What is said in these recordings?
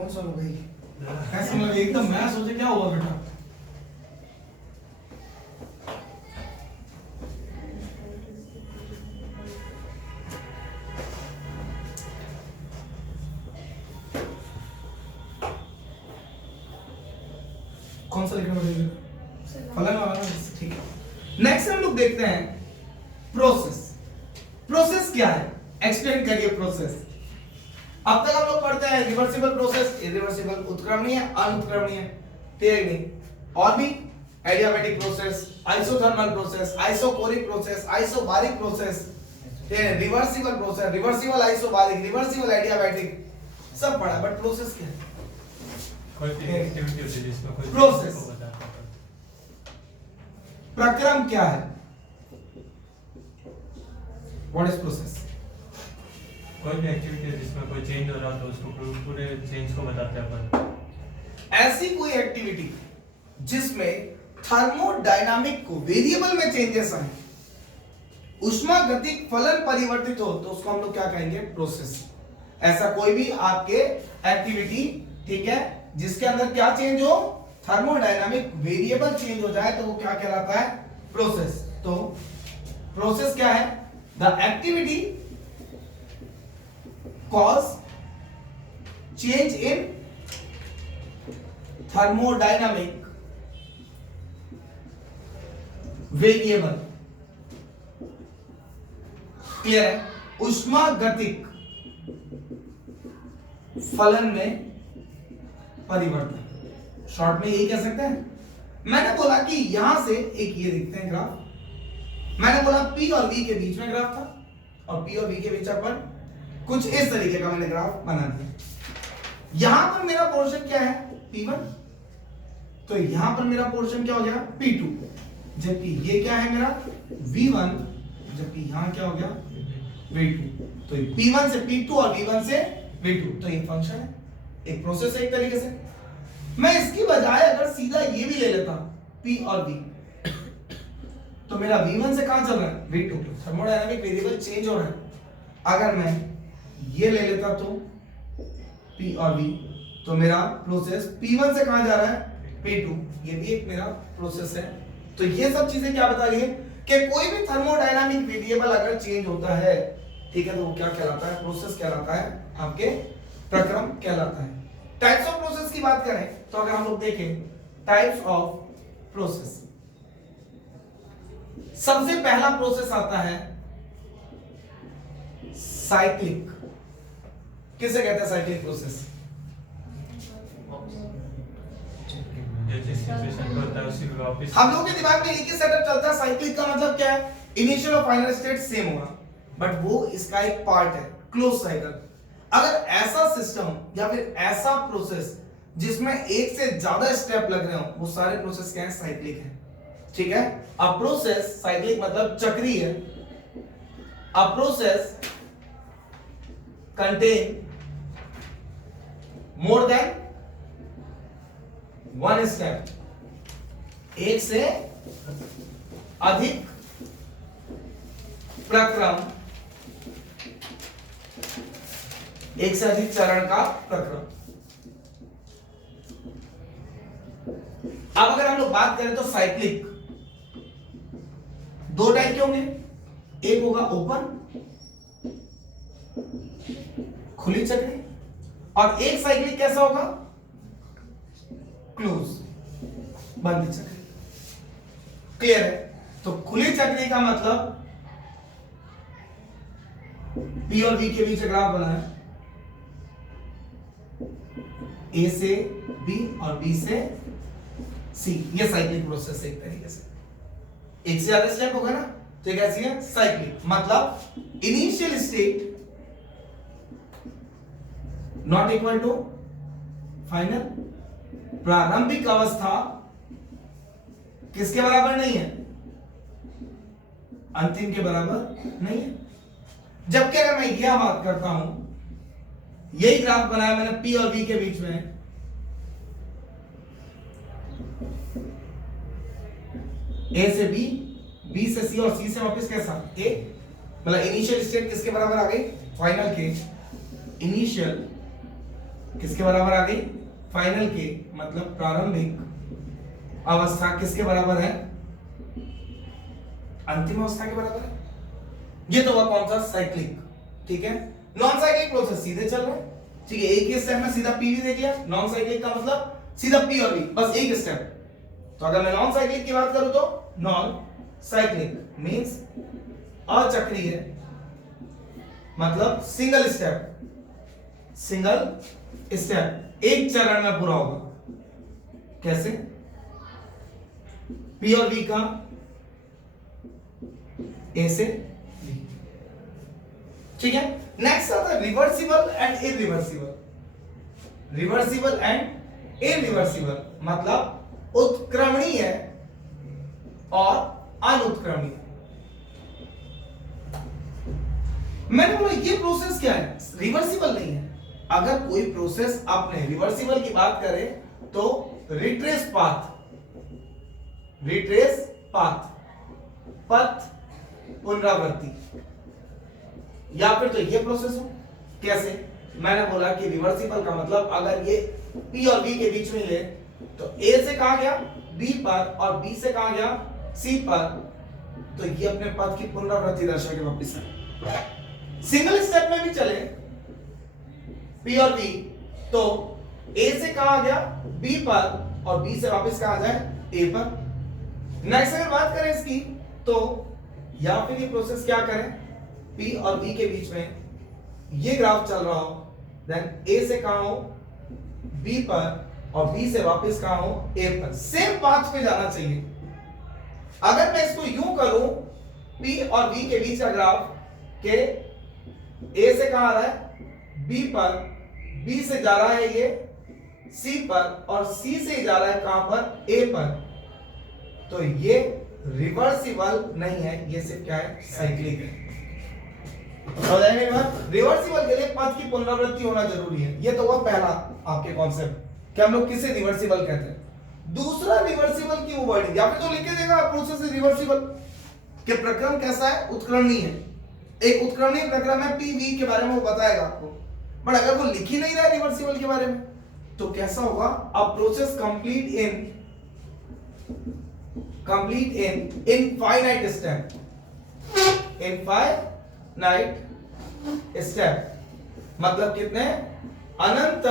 कौन सा हो गई ऐसा मतलब एकदम मैं सोचे क्या हुआ बेटा। कौन सा लिखना पड़ेगा फलन वाला, ठीक है। नेक्स्ट हम लोग देखते हैं प्रोसेस। प्रोसेस क्या है, एक्सप्लेन करिए प्रोसेस। अब तक हम लोग पढ़ते हैं रिवर्सिबल प्रोसेस, इरिवर्सिबल, उत्क्रमणीय, अनुत्क्रमणीय, ठीक है नहीं, और भी adiabatic process, isothermal process, isochoric process, isobaric process, ठीक है, reversible process, reversible isobaric, reversible adiabatic, सब पढ़ा। बट प्रोसेस क्या है? कोई भी एक्टिविटी होती है जिसमें कोई प्रोसेस। को बताता है। प्रक्रम क्या है? What is process? कोई भी एक्टिविटी है जिसमें कोई चेंज हो रहा हो तो उसको पूरे चेंज को बताते हैं अपन। ऐसी कोई एक्टिविटी जिसमें थर्मोडायनामिक को वेरिएबल में चेंजेस आए, उष्मागतिक फलन परिवर्तित हो, तो उसको हम लोग क्या कहेंगे? प्रोसेस। ऐसा कोई भी आपके एक्टिविटी, ठीक है, जिसके अंदर क्या चेंज हो? थर्मोडायनामिक वेरिएबल चेंज हो जाए तो वो क्या कहलाता है? प्रोसेस। तो प्रोसेस क्या है? The activity cause change in thermodynamic variable. Clear है? उष्मागतिक फलन में परिवर्तन, शॉर्ट में यही कह सकते हैं। मैंने बोला कि यहां से एक ये देखते हैं ग्राफ, मैंने बोला P और V के बीच में ग्राफ था, और P और V के बीच अपन कुछ इस तरीके का मैंने ग्राफ बना दिया। यहां पर मेरा पोर्शन क्या है? P1, तो यहां पर मेरा पोर्शन क्या हो गया? P2, जबकि ये क्या है मेरा? V1, जबकि यहां क्या हो गया? V2। तो P1 से P2 और V1 से V2, तो ये फंक्शन है, एक प्रोसेस है एक तरीके से। मैं इसकी बजाय अगर सीधा ये भी ले लेता P और V, तो मेरा V1 से कहां चल रहा है? V2, थर्मोडायनामिक वेरिएबल चेंज हो रहा है। अगर मैं ये ले लेता तो P और V, तो मेरा प्रोसेस P1 से कहां जा रहा है? P2, ये भी एक मेरा प्रोसेस है। तो ये सब चीजें क्या बता रही है कि कोई भी थर्मोडायनामिक वेरिएबल अगर चेंज होता है, ठीक है, तो वो क्या कहलाता है? प्रोसेस कहलाता है, आपके प्रक्रम कहलाता है। टाइप्स ऑफ प्रोसेस की बात करें तो अगर हम लोग देखें टाइप्स ऑफ प्रोसेस, सबसे पहला प्रोसेस आता है साइक्लिक। किसे कहते हैं साइक्लिक प्रोसेस? हम लोगों के दिमाग में एक ही सेटअप चलता है। साइक्लिक का मतलब क्या है? इनिशियल और फाइनल स्टेट सेम होगा, बट वो इसका एक पार्ट है, क्लोज साइकिल। अगर ऐसा सिस्टम या फिर ऐसा प्रोसेस जिसमें एक से ज्यादा स्टेप लग रहे हो, वो सारे प्रोसेस क्या है? साइक्लिक है, ठीक है। अ प्रोसेस, साइक्लिक मतलब चक्रीय है। A process contain more than one step, एक से अधिक प्रक्रम, एक से अधिक चरण का प्रक्रम। अब अगर हम लोग बात करें तो साइक्लिक दो टाइप के होंगे, एक होगा ओपन, खुली चक्री, और एक साइक्लिक कैसा होगा? क्लोज, बंद चक्री। क्लियर है? तो खुली चक्री का मतलब P और V के बीच ग्राफ बना है, A से B और B से C, ये साइक्लिक प्रोसेस है एक तरीके से। एक से ज्यादा स्टेप होगा ना, तो कैसी है? साइक्लिक। मतलब initial state not equal to final, प्रारंभिक अवस्था किसके बराबर नहीं है? अंतिम के बराबर नहीं है। जबकि अगर मैं यह बात करता हूं, यही ग्राफ बनाया मैंने P और V के बीच में, A से B, B से C और C से वापस कैसा? A, मतलब इनिशियल स्टेट किसके बराबर आ गई? फाइनल के। इनिशियल किसके बराबर आ गई? फाइनल के मतलब प्रारंभिक अवस्था किसके बराबर है? अंतिम अवस्था के बराबर है। ये तो हुआ कौन सा? साइक्लिक। ठीक है, नॉन साइक्लिक प्रोसेस सीधे चल रहा है। ठीक है, एक ही स्टेप में सीधा पी वी देख लिया। नॉन साइक्लिक का मतलब सीधा पी और वी, बस एक स्टेप। तो अगर मैं नॉन साइक्लिक की बात करूं तो नॉन साइक्लिक मींस अचक्रीय, मतलब सिंगल स्टेप एक चरण में पूरा होगा। कैसे? पी और वी का ए से बी। ठीक है, नेक्स्ट आता है reversible and irreversible. Reversible and irreversible मतलब उत्क्रमणीय और अनुत्क्रमणीय। मैंने बोला ये प्रोसेस क्या है? रिवर्सिबल नहीं है। अगर कोई प्रोसेस आपने रिवर्सिबल की बात करें तो रिट्रेस पाथ पथ पुनरावृत्ति, या फिर तो ये प्रोसेस हो। कैसे? मैंने बोला कि रिवर्सिबल का मतलब अगर ये P और V के बीच में ले तो A से कहा गया B पर और B से कहा गया C पर, तो ये अपने पथ की पुनरावृत्ति दर्शा के वापस है। सिंगल स्टेप में भी चले P और V तो A से कहा गया B पर और B से वापस कहा जाए A पर। नेक्स्ट अगर बात करें इसकी तो या फिर ये प्रोसेस क्या करें? P और V के बीच में ये ग्राफ चल रहा हो, देन A से कहा हो B पर और B से वापस कहा हो A पर, सेम पाथ पे जाना चाहिए। अगर मैं इसको यूं करूं P और V के बीच का ग्राफ के A से कहा आ रहा है B पर, B से जा रहा है ये C पर और C से जा रहा है कहां पर? A पर, तो ये रिवर्सिबल नहीं है, ये सिर्फ क्या है? साइक्लिक है। रिवर्सिबल के लिए पथ की पुनरावृत्ति होना जरूरी है। ये तो हुआ पहला आपके कॉन्सेप्ट कि हम लोग किसे रिवर्सिबल कहते हैं। दूसरा रिवर्सिबल की वर्डिंग या फिर तो लिख के देगा प्रोसेस इज रिवर्सिबल के प्रक्रम कैसा है? उत्क्रमणीय है। एक उत्क्रमणीय प्रक्रम है, पी वी के बारे में वो बताएगा आपको, बट अगर वो लिख ही नहीं रहा है रिवर्सिबल के बारे में तो कैसा होगा? A process complete in infinite step मतलब कितने? अनंत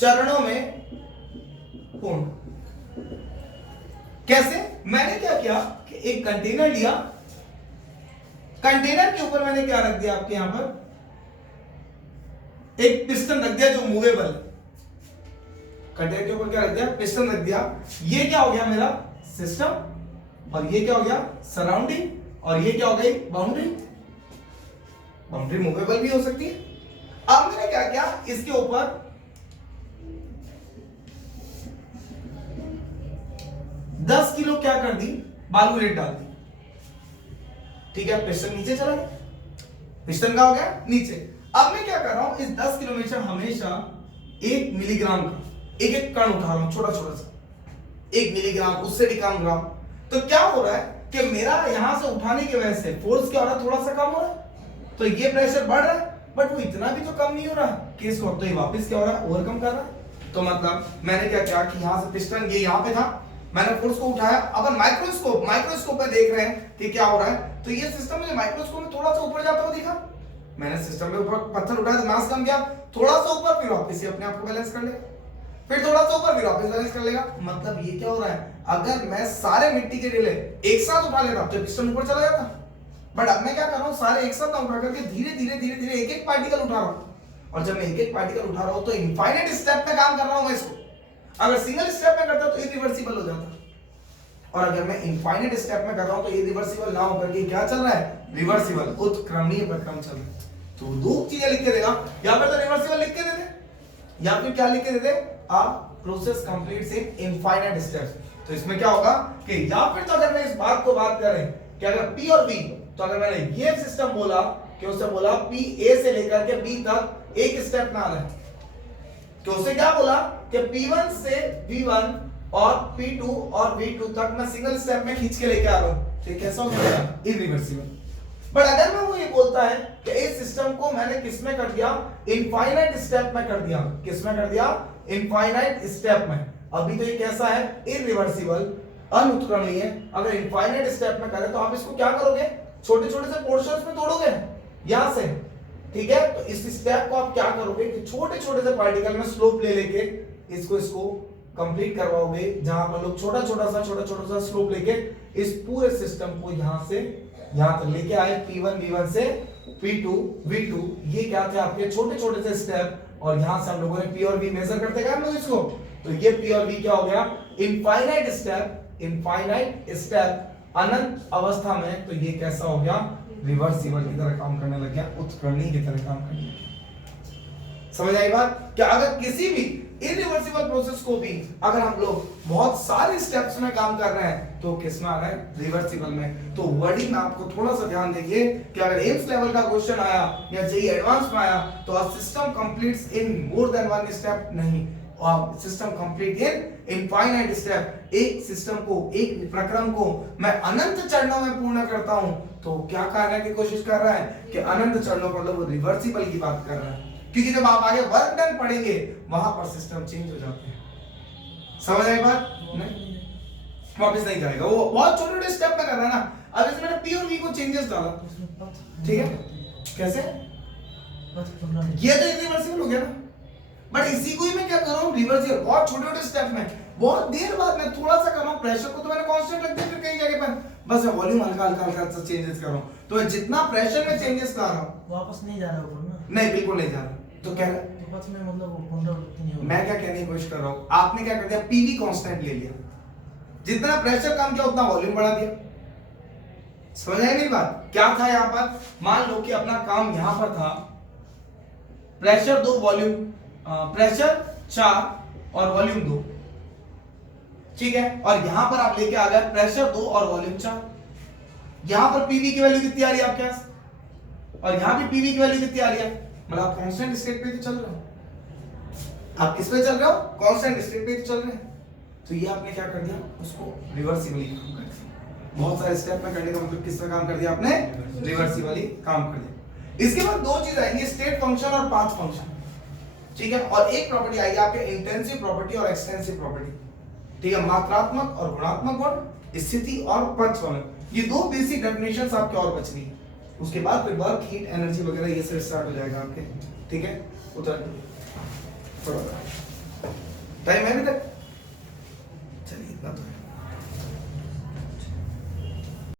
चरणों में पूर्ण। कैसे? मैंने क्या किया कि एक कंटेनर लिया, कंटेनर के ऊपर मैंने क्या रख दिया? आपके यहां पर एक पिस्टन रख दिया जो मूवेबल। कंटेनर के ऊपर क्या रख दिया? पिस्टन रख दिया। ये क्या हो गया? मेरा सिस्टम। और ये क्या हो गया? सराउंडिंग। और ये क्या हो गई? बाउंड्री। बाउंड्री मूवेबल भी हो सकती है। अब मैंने क्या किया? इसके ऊपर 10 किलो क्या कर दी? बालू रेत डाल दी। ठीक है, पिस्टन नीचे चला गया, पिस्टन का हो गया नीचे। अब मैं क्या कर रहा हूं? इस 10 किलो में से हमेशा 1 मिलीग्राम का एक कण उठा रहा हूं, छोटा छोटा सा 1 मिलीग्राम, उससे भी कम ग्राम। तो क्या हो रहा है कि मेरा यहां से उठाने की वजह से फोर्स क्या हो रहा है? थोड़ा सा कम हो रहा है, तो ये प्रेशर बढ़ रहा है, बट वो इतना भी तो कम नहीं हो रहा कि इसको तो ये वापस क्या हो रहा है? ओवरकम कर रहा है। तो मतलब मैंने क्या किया कि यहां से पिस्टन ये यहां पे था, मैंने फोर्स को उठाया। अब माइक्रोस्कोप पे देख रहे हैं कि क्या हो रहा है, तो ये सिस्टम मुझे माइक्रोस्कोप में थोड़ा सा ऊपर जाता हुआ दिखा। मैंने सिस्टम में ऊपर पत्थर उठाया तो मास कम गया, थोड़ा सा ऊपर, फिर वापस ये अपने आप को बैलेंस कर लेगा, फिर थोड़ा सा ऊपर, फिर वापस बैलेंस कर लेगा। मतलब ये क्या हो रहा है? अगर मैं सारे मिट्टी के ढेले एक साथ उठा लेता तो पिस्टन ऊपर चला जाता, बट अब मैं क्या कर रहा हूं? सारे एक साथ ना उठा करके धीरे धीरे एक एक पार्टिकल उठा रहा हूं। और जब मैं एक एक पार्टिकल उठा रहा हूं तो इनफाइनाइट स्टेप में काम कर रहा हूं मैं इसको। अगर सिंगल स्टेप में करता तो इरिवर्सिबल हो जाता, और अगर मैं इनफाइनाइट स्टेप में कर रहा हूं तो इरिवर्सिबल ना होकर के क्या चल रहा है? रिवर्सिबल, उत्क्रमणीय प्रक्रम चल रहा है। तो दो चीजें लिख के देगा, या फिर तो रिवर्सिबल लिख के दे दे, या फिर क्या लिख के दे दे? A process completes in infinite steps. तो इसमें क्या होगा कि या फिर तो अगर मैं इस बात को बात करें कि अगर P और V, तो अगर मैंने ये सिस्टम बोला कि उससे बोला P A से लेकर के B तक एक स्टेप में आ रहा है, तो उससे क्या बोला कि P1 से V1 और P2 और V2 तक मैं सिंगल स्टेप में खींच के लेके आ रहा हूं, तो कैसा हो गया? इरिवर्सिबल। बट अगर मैं वो ये बोलता है कि इस सिस्टम को मैंने किस में कर दिया, इनफाइनाइट स्टेप में कर दिया, किस में कर दिया, इनफाइनाइट स्टेप में, अभी तो ये कैसा है, इरिवर्सिबल, अनुत्क्रमणीय। अगर इनफाइनाइट स्टेप में करें तो आप इसको क्या करोगे, छोटे छोटे से पोर्शंस में तोड़ोगे यहां से, ठीक है। तो इस स्टेप को आप क्या करोगे कि छोटे छोटे से पार्टिकल में स्लोप ले लेके इसको कंप्लीट करवाओगे, जहां पर लोग छोटा छोटा सा स्लोप लेके इस पूरे सिस्टम को यहां से यहां तक लेके आए, P1 V1 से P2 V2, ये क्या थे आपके छोटे छोटे से स्टेप, और यहां से हम लोगों ने P और V मेजर करते गए हम लोग इसको, तो ये P और V क्या हो गया, इनफाइनाइट स्टेप अनंत अवस्था में, तो ये कैसा हो गया, रिवर्सिबल की तरह काम करने लग गया, उत्क्रमणीय की तरह काम करने लग गया। समझ आई बात, क्या अगर किसी भी इरिवर्सिबल प्रोसेस को भी अगर हम लोग बहुत सारे स्टेप्स में काम कर रहे हैं तो किस में आ रहा है, रिवर्सिबल में। तो वर्डिंग में आपको थोड़ा सा ध्यान देखिए कि अगर एम्स लेवल का क्वेश्चन आया या जेईई एडवांस में आया तो a system completes in more than one step नहीं, और system complete in infinite step, एक सिस्टम को, एक प्रक्रम को मैं अनंत चरणों में पूर्ण करता हूं, तो क्या करने की कोशिश कर रहा है कि अनंत चरणों पर लोग रिवर्सिबल की बात कर रहा है, क्योंकि जब आप आगे वर्क डन पढ़ेंगे वहां पर सिस्टम चेंज हो जाते हैं। समझ आई बात, नहीं वापस नहीं जाएगा, वो बहुत छोटे छोटे स्टेप में कर रहा है ना। अब इसमें मैंने P और V को चेंजेस डाला, ठीक है, कैसे, ये तो रिवर्सिबल हो गया ना, बट इसी को ही मैं क्या कर रहा हूं, रिवर्सिबल, बहुत छोटे छोटे स्टेप में, बहुत देर बाद मैं थोड़ा सा कर रहा हूं, प्रेशर को तो मैंने कांस्टेंट रख दिया, फिर कई जगह पर बस मैं वॉल्यूम हल्का हल्का चेंजेस कर रहा हूं, तो मैं जितना प्रेशर में चेंजेस ला रहा हूं वापस नहीं जा रहा ऊपर ना, नहीं बिल्कुल नहीं जा रहा, तो कह रहा तो बस में मतलब वो पुनरावृत्ति नहीं होगी। मैं क्या कहने की कोशिश कर रहा हूं, आपने क्या कर दिया, पीवी कांस्टेंट ले लिया, जितना प्रेशर कम किया उतना वॉल्यूम बढ़ा दिया। समझ आई मेरी बात, क्या था यहां पर, मान लो कि अपना काम यहां पर था, प्रेशर 2 वॉल्यूम, प्रेशर 4 और वॉल्यूम 2, ठीक है, और यहां पर आप लेके आ गए प्रेशर 2 और वॉल्यूम 4, यहां पर पीवी की वैल्यू कितनी आ रही है आपके पास, और यहां भी पीवी की वैल्यू कितनी आ रही है, मतलब आप कांस्टेंट स्टेट पे तो चल रहे हो, आप किस पे चल रहे हो, कांस्टेंट स्टेट पे तो चल रहे हैं, तो ये आपने क्या कर दिया, उसको रिवर्सिबली काम कर दिया, बहुत सारे स्टेप में करने का मतलब किस पे काम कर दिया आपने, रिवर्सिबली काम कर दिया। इसके बाद दो चीज आएंगी, स्टेट फंक्शन और पाथ फंक्शन, ठीक है, और एक प्रॉपर्टी आएगी आपके इंटेंसिव प्रॉपर्टी और एक्सटेंसिव प्रॉपर्टी, ठीक है, मात्रात्मक और गुणात्मक गुण, स्थिति और पथ फलन, ये दो बेसिक डेफिनेशंस आपके और बचनी है, उसके बाद फिर वर्क, हीट, एनर्जी वगैरह ये सब स्टार्ट हो जाएगा आपके, ठीक है, उधर थोड़ा टाइम है अभी तक।